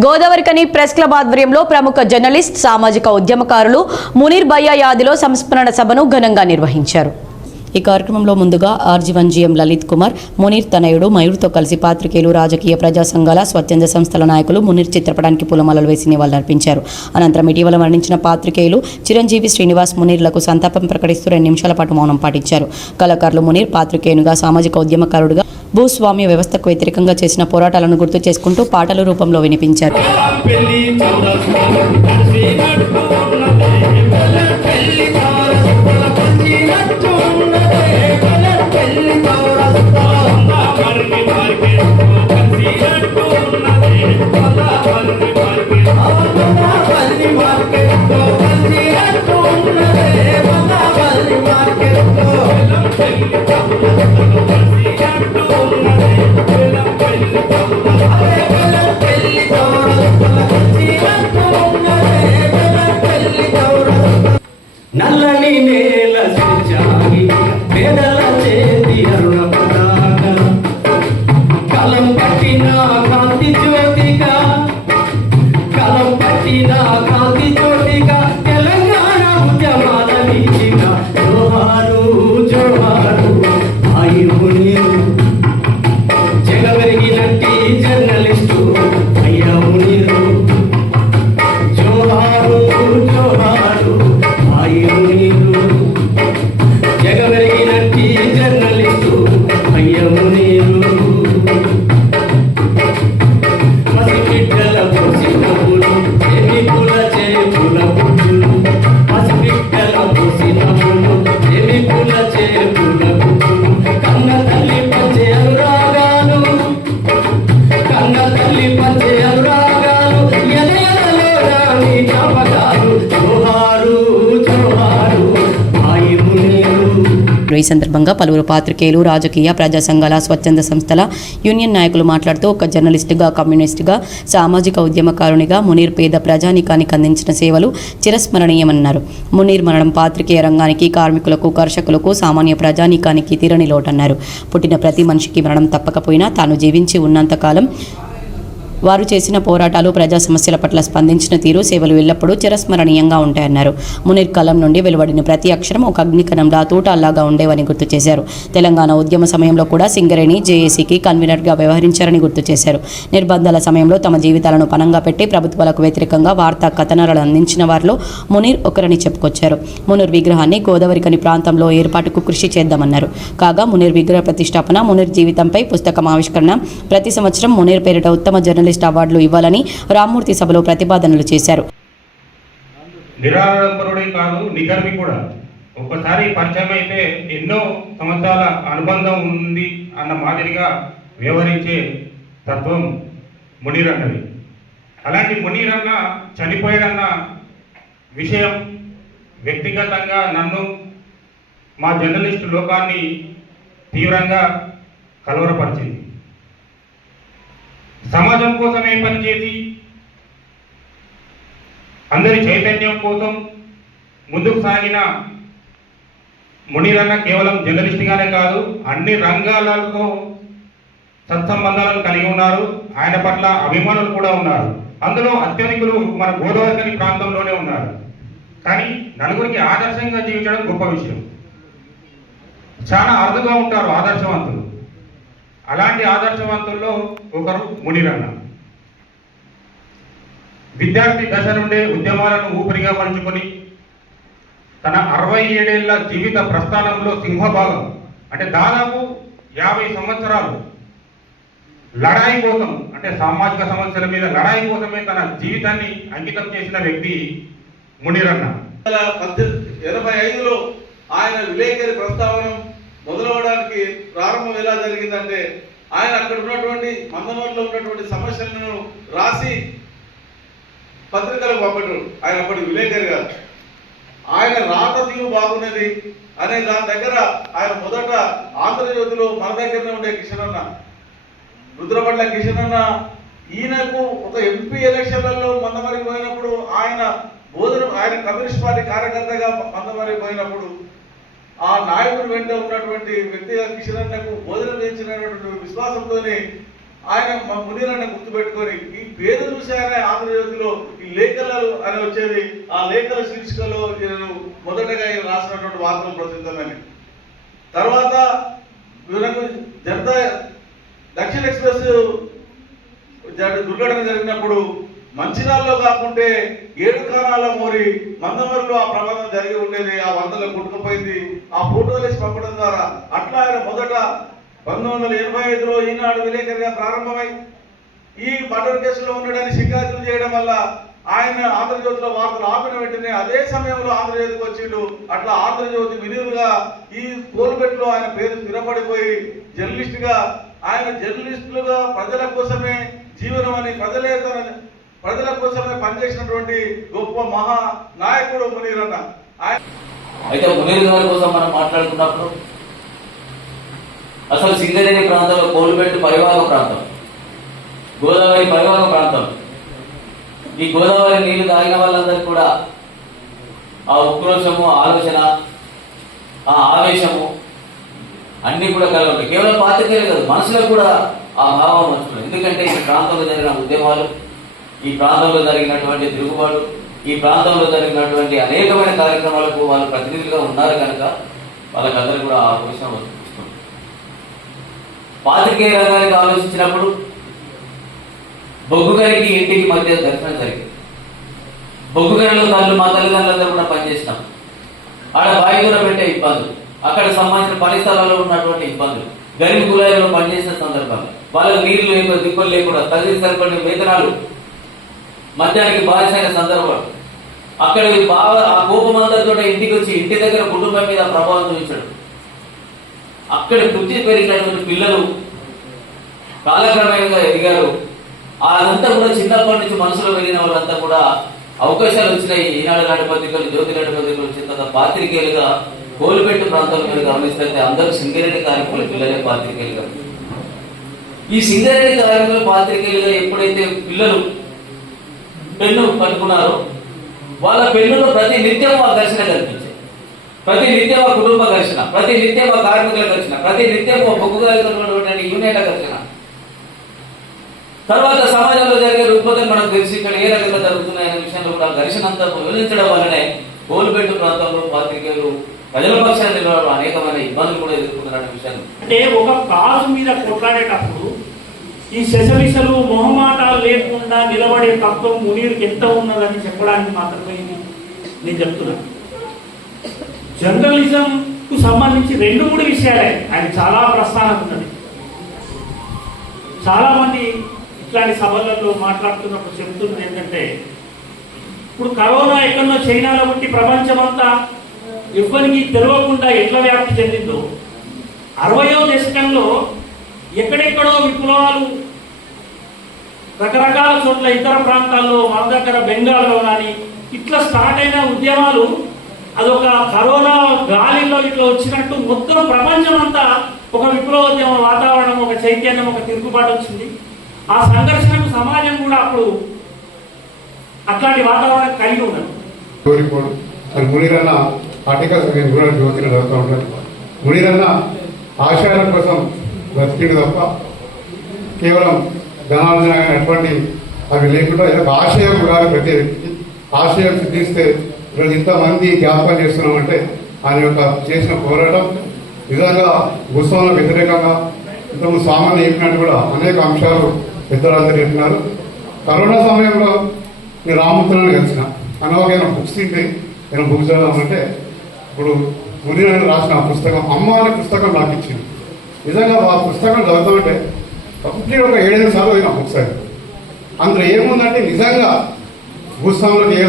Godavarikhani press club ఆధ్వర్యంలో ప్రముఖ journalist సామాజిక ఉద్యమకారులు మునీర్ భయ్య యాదిలో సంస్మరణ సభను ఘనంగా నిర్వహించారు. ఈ కార్యక్రమంలో ముందుగా R G one GM Lalit Kumar Munir తనయుడు మయూర్తో కలిసి పాత్రికేయులు రాజకీయ ప్రజా సంఘాల స్వచ్ఛంద సంస్థల నాయకులు మునీర్ చిత్రపటానికి పూలమాలలు వేసి నివాళులర్పించారు. అనంతరం ఇటీవల మరణించిన పాత్రికేయులు చిరంజీవి శ్రీనివాస్ మునీర్లకు సంతాపం ప్రకటిస్తూ రెండు నిమిషాల పాటు మౌనం పాటించారు. కళాకారులు మునీర్ పాత్రికేయునిగా సామాజిక ఉద్యమకారుడుగా భూస్వామ్య వ్యవస్థకు వ్యతిరేకంగా చేసిన పోరాటాలను గుర్తు చేసుకుంటూ పాటల రూపంలో వినిపించారు. நல்ல ఈ సందర్భంగా పలువురు పాత్రికేయులు రాజకీయ ప్రజా సంఘాల స్వచ్ఛంద సంస్థల యూనియన్ నాయకులు మాట్లాడుతూ ఒక జర్నలిస్టుగా కమ్యూనిస్టుగా సామాజిక ఉద్యమకారునిగా మునీర్ పేద ప్రజానీకానికి అందించిన సేవలు చిరస్మరణీయమన్నారు. మునీర్ మరణం పాత్రికేయ రంగానికి కార్మికులకు కర్షకులకు సామాన్య ప్రజానీకానికి తీరని లోటన్నారు. పుట్టిన ప్రతి మనిషికి మరణం తప్పకపోయినా తాను జీవించి ఉన్నంతకాలం వారు చేసిన పోరాటాలు ప్రజా సమస్యల పట్ల స్పందించిన తీరు సేవలు ఎల్లప్పుడూ చిరస్మరణీయంగా ఉంటాయన్నారు. మునీర్ కలం నుండి వెలువడిన ప్రతి అక్షరం ఒక అగ్నికణంలా తూటాల్లాగా ఉండేవని గుర్తు చేశారు. తెలంగాణ ఉద్యమ సమయంలో కూడా సింగరేణి జేఏసీకి కన్వీనర్గా వ్యవహరించారని గుర్తు చేశారు. నిర్బంధాల సమయంలో తమ జీవితాలను పనంగా పెట్టి ప్రభుత్వాలకు వ్యతిరేకంగా వార్తా కథనాలను అందించిన వారిలో మునీర్ ఒకరని చెప్పుకొచ్చారు. మునీర్ విగ్రహాన్ని గోదావరికని ప్రాంతంలో ఏర్పాటుకు కృషి చేద్దామన్నారు. కాగా మునీర్ విగ్రహ ప్రతిష్టాపన మునీర్ జీవితంపై పుస్తకం ఆవిష్కరణ ప్రతి సంవత్సరం మునీర్ పేరిట ఉత్తమ జర్నలిస్ట్ అవార్డులు ఇవ్వాలని రామ్మూర్తి సభలో ప్రతిపాదనలు చేశారు. నిరాడంబరుడే కాదు నిగర్వి కూడా. ఒక్కసారి పరిచయం అయితే ఎన్నో సంవత్సరాల అనుబంధం ఉంది అన్న మాదిరిగా వ్యవహరించే తత్వం మునీరన్నది అలాంటి మునీరన్న చనిపోయాడన్న విషయం వ్యక్తిగతంగా నన్ను మా జర్నలిస్టు లోకాన్ని తీవ్రంగా కలవరపరిచింది. సమాజం కోసమే పనిచేసి అందరి చైతన్యం కోసం ముందుకు సాగిన మునిరన్న కేవలం జర్నలిస్ట్గానే కాదు అన్ని రంగాలతో సత్సంబంధాలను కలిగి ఉన్నారు. ఆయన పట్ల అభిమానులు కూడా ఉన్నారు. అందులో అత్యధికులు మన గోదావరి ప్రాంతంలోనే ఉన్నారు. కానీ నలుగురికి ఆదర్శంగా జీవించడం గొప్ప విషయం. చాలా అరుదుగా ఉంటారు ఆదర్శవంతులు. అలాంటి ఆదర్శవంతుల్లో ఒకరు మునిరన్న. విద్యార్థి దశ నుండే ఉద్యమాలను ఊపిరిగా మలుచుకొని తన అరవై ఏడేళ్ళ జీవిత ప్రస్థానంలో సింహభాగం అంటే దాదాపు యాభై సంవత్సరాలు లడాయి కోసం అంటే సామాజిక సమస్యల మీద లడాయి కోసమే తన జీవితాన్ని అంకితం చేసిన వ్యక్తి మునిరన్న. పద్దెనిమిది ఎనభై ఐదులో ఆయన విలేకరి ప్రస్తావన మొదలవడానికి ప్రారంభం ఎలా జరిగిందంటే ఆయన అక్కడ ఉన్నటువంటి మందమూరులో ఉన్నటువంటి సమస్యలను రాసి పత్రికలకు పంపటం ఆయన అప్పటి విలేకరి గారు. ఆయన రాత తీరు బాగున్నది అనే దాని దగ్గర ఆయన మొదట ఆంధ్రజ్యోతిలో మన దగ్గరనే ఉండే కిషన్ అన్న రుద్రపట్ల కిషన్ అన్న ఈయనకు ఒక ఎంపీ ఎలక్షన్లలో మందమరికి పోయినప్పుడు ఆయన బోధన ఆయన కమ్యూనిస్ట్ పార్టీ కార్యకర్తగా మందమరికి పోయినప్పుడు ఆ నాయకుడు వెంట ఉన్నటువంటి వ్యక్తిగా కిషన్ అన్నకు బోధన చేసినటువంటి విశ్వాసంతోనే ఆయన మా మునీరన్న గుర్తుపెట్టుకొని ఈ పేరు చూసి ఆయన ఆంధ్రజ్యోతిలో ఈ లేఖలు అని వచ్చేది. ఆ లేఖల శీర్షికలో నేను మొదటగా ఆయన రాసినటువంటి వార్తలు ప్రసిద్ధమని తర్వాత వీళ్ళకు జనతా దక్షిణ ఎక్స్ప్రెస్ దుర్ఘటన జరిగినప్పుడు మంచిర్యాలలో కాకుంటే ఏడు కాణాల మోరి మందమరిలో ఆ ప్రమాదం జరిగి ఉండేది ఆ వందలు కొట్టుకుపోయింది ఆ ఫోటోలు వేసి పంపడం ద్వారా అట్లా ఆయన మొదట పంతొమ్మిది వందల ఎనభై ఐదులో ఈనాడు విలేకరిగా ప్రారంభమై ఈ మర్డర్ కేసులో ఉండడానికి షికాయతులు చేయడం వల్ల ఆయన ఆంధ్రజ్యోతిలో వార్తలు ఆపిన వెంటనే అదే సమయంలో ఆంధ్రజ్యోతికి వచ్చిండు. అట్లా ఆంధ్రజ్యోతి వినీరుగా ఈ కోల్బెట్లో ఆయన పేరు స్థిరపడిపోయి జర్నలిస్ట్గా ఆయన జర్నలిస్టులుగా ప్రజల కోసమే జీవనం అని ప్రజలే తన ప్రజల కోసమే పనిచేసినటువంటి గొప్ప మహా నాయకుడు మునీర్ అన్న. అయితే మునీర్ గారి కోసం మనం మాట్లాడుకున్నప్పుడు అసలు సింగరేణి ప్రాంతంలో కోల్బెట్టు పరివాహక ప్రాంతం గోదావరి పరివాహక ప్రాంతం. ఈ గోదావరి నీళ్ళు తాగిన వాళ్ళందరికీ కూడా ఆ ఉక్రోషము ఆలోచన ఆ ఆవేశము అన్ని కూడా కలిగి కేవలం పాత్రికేయులు కాదు మనసులో కూడా ఆ భావం వస్తుంది. ఎందుకంటే ఈ ప్రాంతంలో జరిగిన ఉద్యమాలు ఈ ప్రాంతంలో జరిగినటువంటి తిరుగుబాటు ఈ ప్రాంతంలో జరిగినటువంటి అనేకమైన కార్యక్రమాలకు వాళ్ళు ప్రతినిధులుగా ఉన్నారు కనుక వాళ్ళకందరూ కూడా ఆ విషయం వస్తుంది పాత్రికేయ రంగానికి ఆలోచించినప్పుడు బొగ్గుగారికి ఇంటికి మధ్య దర్శనం జరిగింది. బొగ్గుగారిలో తల్లు మా తల్లిదండ్రులందరూ కూడా పనిచేసినాం. ఆడ బాయి దూరం పెట్టే ఇబ్బందులు అక్కడ సంబంధించిన పని స్థలాల్లో ఉన్నటువంటి ఇబ్బందులు గరీబ్ కులాయిలో పనిచేసిన సందర్భాలు వాళ్ళకి నీళ్ళు లేకుండా దిక్కులు లేకుండా తల్లి సరిపడిన వేతనాలు మధ్యానికి బాధిసైన సందర్భాలు అక్కడ బాగా ఆ కోపం అందరితో ఇంటికి వచ్చి ఇంటి దగ్గర కుటుంబం మీద ప్రభావం చూపించాడు. అక్కడ వృత్తి పెరిగినటువంటి పిల్లలు కాలక్రమేణంగా ఎదిగారు. వాళ్ళంతా కూడా చిన్నప్పటి నుంచి మనసులో వెళ్ళిన వాళ్ళంతా కూడా అవకాశాలు వచ్చినాయి. ఈనాడు నాటి పత్రికలు జ్యోతి నాటి పత్రికలు వచ్చిన తర్వాత పాత్రికేయులుగా కోల్పెట్టు ప్రాంతాల మీద గమనిస్తే అందరూ సింగరేణి కార్యక్రమాలు పిల్లలే పాత్రికేయులుగా. ఈ సింగరేణి కార్యక్రమాలు పాత్రికేయులుగా ఎప్పుడైతే పిల్లలు పెన్ను పట్టుకున్నారో వాళ్ళ పెన్నులో ప్రతి నిత్యం వాళ్ళ దర్శనం కనిపించాయి ప్రతి నిత్యం ఒక కుటుంబ ఘర్షణ ప్రతి నిత్యం ఒక కార్మికుల ఘర్షణ ప్రతి నిత్యం ఆ బొగ్గుగాయకున్నటువంటి యూనియన్ల ఘర్షణ తర్వాత సమాజంలో జరిగే రుగ్మతలు మనకు తెలిసి ఇక్కడ ఏ రకంగా జరుగుతున్నాయనే విషయంలో కూడా ఘర్షణ అంతా వివరించడం వల్లనే గోల్బెట్టు ప్రాంతంలో పాత్రికేయులు ప్రజల పక్షాన్ని నిలవడం అనేకమైన ఇబ్బందులు కూడా ఎదుర్కొన్నారనే విషయాన్ని అంటే ఒక కాజు మీద కొట్లాడేటప్పుడు ఈ సెసవిసలు మొహమాటాలు లేకుండా నిలబడే తత్వం మునీరుకి ఎంత ఉన్నదని చెప్పడానికి మాత్రమే నేను చెప్తున్నాను జర్నలిజం కు సంబంధించి రెండు మూడు విషయాలే ఆయన చాలా ప్రస్థానం ఉన్నది. చాలా మంది ఇట్లాంటి సభలలో మాట్లాడుతున్నప్పుడు చెప్తున్నది ఏంటంటే ఇప్పుడు కరోనా ఎక్కడో చైనాలో పుట్టి ప్రపంచమంతా ఎవ్వరికి తెలియకుండా ఎట్లా వ్యాప్తి చెందిందో అరవయో దశకంలో ఎక్కడెక్కడో విప్లవాలు రకరకాల చోట్ల ఇతర ప్రాంతాల్లో మన దగ్గర బెంగాల్లో కానీ ఇట్లా స్టార్ట్ అయిన ఉద్యమాలు అదొక కరోనా గాలిలో ఇట్లా వచ్చినట్టు మొత్తం ప్రపంచం అంతా ఒక విప్లవోద్యమ వాతావరణం ఒక చైతన్యం ఒక తిరుగుబాటు వచ్చింది. ఆ సంఘర్షణకు సమాజం కూడా అప్పుడు అట్లాంటి వాతావరణం కలిగి ఉన్నది. మునిరన్న ఆర్టికల్స్ నేను కూడా జ్యోతిని చదువుతూ ఉంటారు మునిరన్న ఆశయాల కోసం బ్రతికిండు తప్ప కేవలం ధనార్జన అటువంటి అవి లేకుండా ఏదో ఆశయం కాదు ప్రతి వ్యక్తికి ఆశయం సిద్ధిస్తే ఈరోజు ఇంతమంది జ్ఞాపకం చేస్తున్నామంటే ఆయన యొక్క చేసిన పోరాటం నిజంగా భూస్వాములకు వ్యతిరేకంగా ఇంతకుముందు సామాన్య చెప్పినట్టు కూడా అనేక అంశాలు పెద్దలందరూ చెప్పినారు. కరోనా సమయంలో నేను రామూర్తులను కలిసిన అనవకైనా బుక్స్ తింటే నేను బుక్స్ చదవాలంటే ఇప్పుడు మునిరని రాసిన పుస్తకం అమ్మ అనే పుస్తకం నాకు ఇచ్చింది నిజంగా ఆ పుస్తకం చదువుతామంటే కంప్లీట్ ఒక ఏడైదు సార్లు చదివిన బుక్స్ అందులో ఏముందంటే నిజంగా భూస్వాములకు ఏ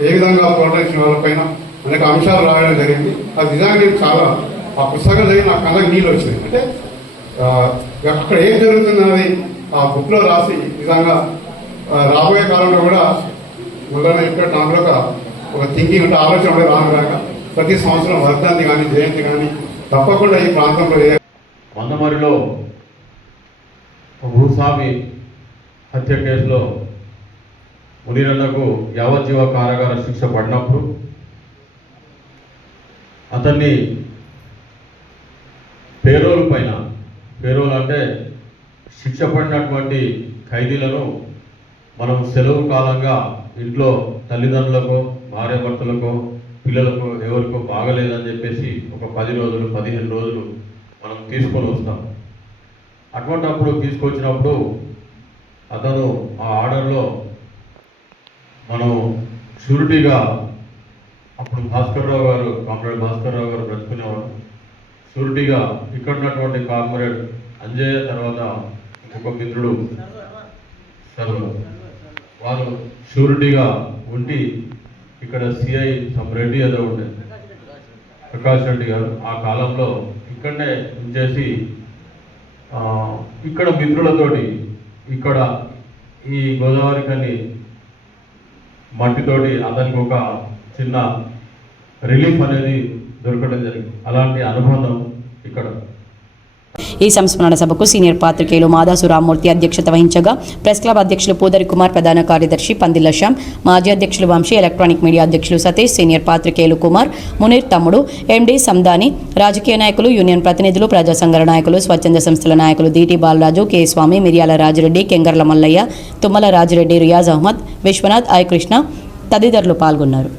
ఏ విధంగా ప్రోటెక్షన్ వాళ్ళపైన అనేక అంశాలు రాయడం జరిగింది. అది నిజంగా నేను చాలా ఆ పుస్తకం చదివి నా కళ్ళకి నీళ్ళు వచ్చింది అంటే అక్కడ ఏం జరుగుతున్నది? ఆ బుక్లో రాసి నిజంగా రాబోయే కాలంలో కూడా ముందర ఇక్కడ నాకు ఒక ఒక థింకింగ్ అంటే ఆలోచన కూడా రాను రాక ప్రతి సంవత్సరం వర్ధంతి కానీ జయంతి కానీ తప్పకుండా ఈ ప్రాంతంలో ఏ భూస్వామి హత్య కేసులో మునిరన్నకు యావజ్జీవ కారాగార శిక్ష పడినప్పుడు అతన్ని పేరోల్ పైన పేరోల్ అంటే శిక్ష పడినటువంటి ఖైదీలను మనం సెలవు కాలంగా ఇంట్లో తల్లిదండ్రులకు భార్యాభర్తలకు పిల్లలకు ఎవరికో బాగలేదని చెప్పేసి ఒక పది రోజులు పదిహేను రోజులు మనం తీసుకొని వస్తాం. అటువంటి అప్పుడు తీసుకొచ్చినప్పుడు అతను ఆ ఆర్డర్లో మనం షూరిటీగా అప్పుడు భాస్కర్రావు గారు కామ్రేడ్ భాస్కర్రావు గారు బ్రతుకునేవారు. షూరిటీగా ఇక్కడ ఉన్నటువంటి కామ్రేడ్ అంజయ్య తర్వాత ఇంకొక మిత్రుడు సర్వ వారు షూరిటీగా ఉండి ఇక్కడ సిఐ సమ్ రెడ్డి ఏదో ఉండేది ప్రకాష్ రెడ్డి గారు ఆ కాలంలో ఇక్కడనే ఉంచేసి ఇక్కడ మిత్రులతోటి ఇక్కడ ఈ గోదావరి కని మట్టితోటి అతనికి ఒక చిన్న రిలీఫ్ అనేది దొరకడం జరిగింది. అలాంటి అనుబంధం ఇక్కడ ఈ సంస్మరణ సభకు సీనియర్ పాత్రికేయులు మాదాసు రామ్మూర్తి అధ్యక్షత వహించగా ప్రెస్ క్లబ్ అధ్యక్షులు పూదరి కుమార్ ప్రధాన కార్యదర్శి పందిల్ల శ్యామ్ మాజీ అధ్యక్షులు వంశీ ఎలక్ట్రానిక్ మీడియా అధ్యక్షులు సతీష్ సీనియర్ పాత్రికేయులు కుమార్ మునీర్ తమ్ముడు ఎండి సందాని రాజకీయ నాయకులు యూనియన్ ప్రతినిధులు ప్రజా సంఘాల నాయకులు స్వచ్ఛంద సంస్థల నాయకులు దీటి బాలరాజు కె స్వామి మిర్యాల రాజిరెడ్డి కెంగర్ల మల్లయ్య తుమ్మల రాజిరెడ్డి రియాజ్ అహ్మద్ విశ్వనాథ్ ఐ కృష్ణ తదితరులు పాల్గొన్నారు.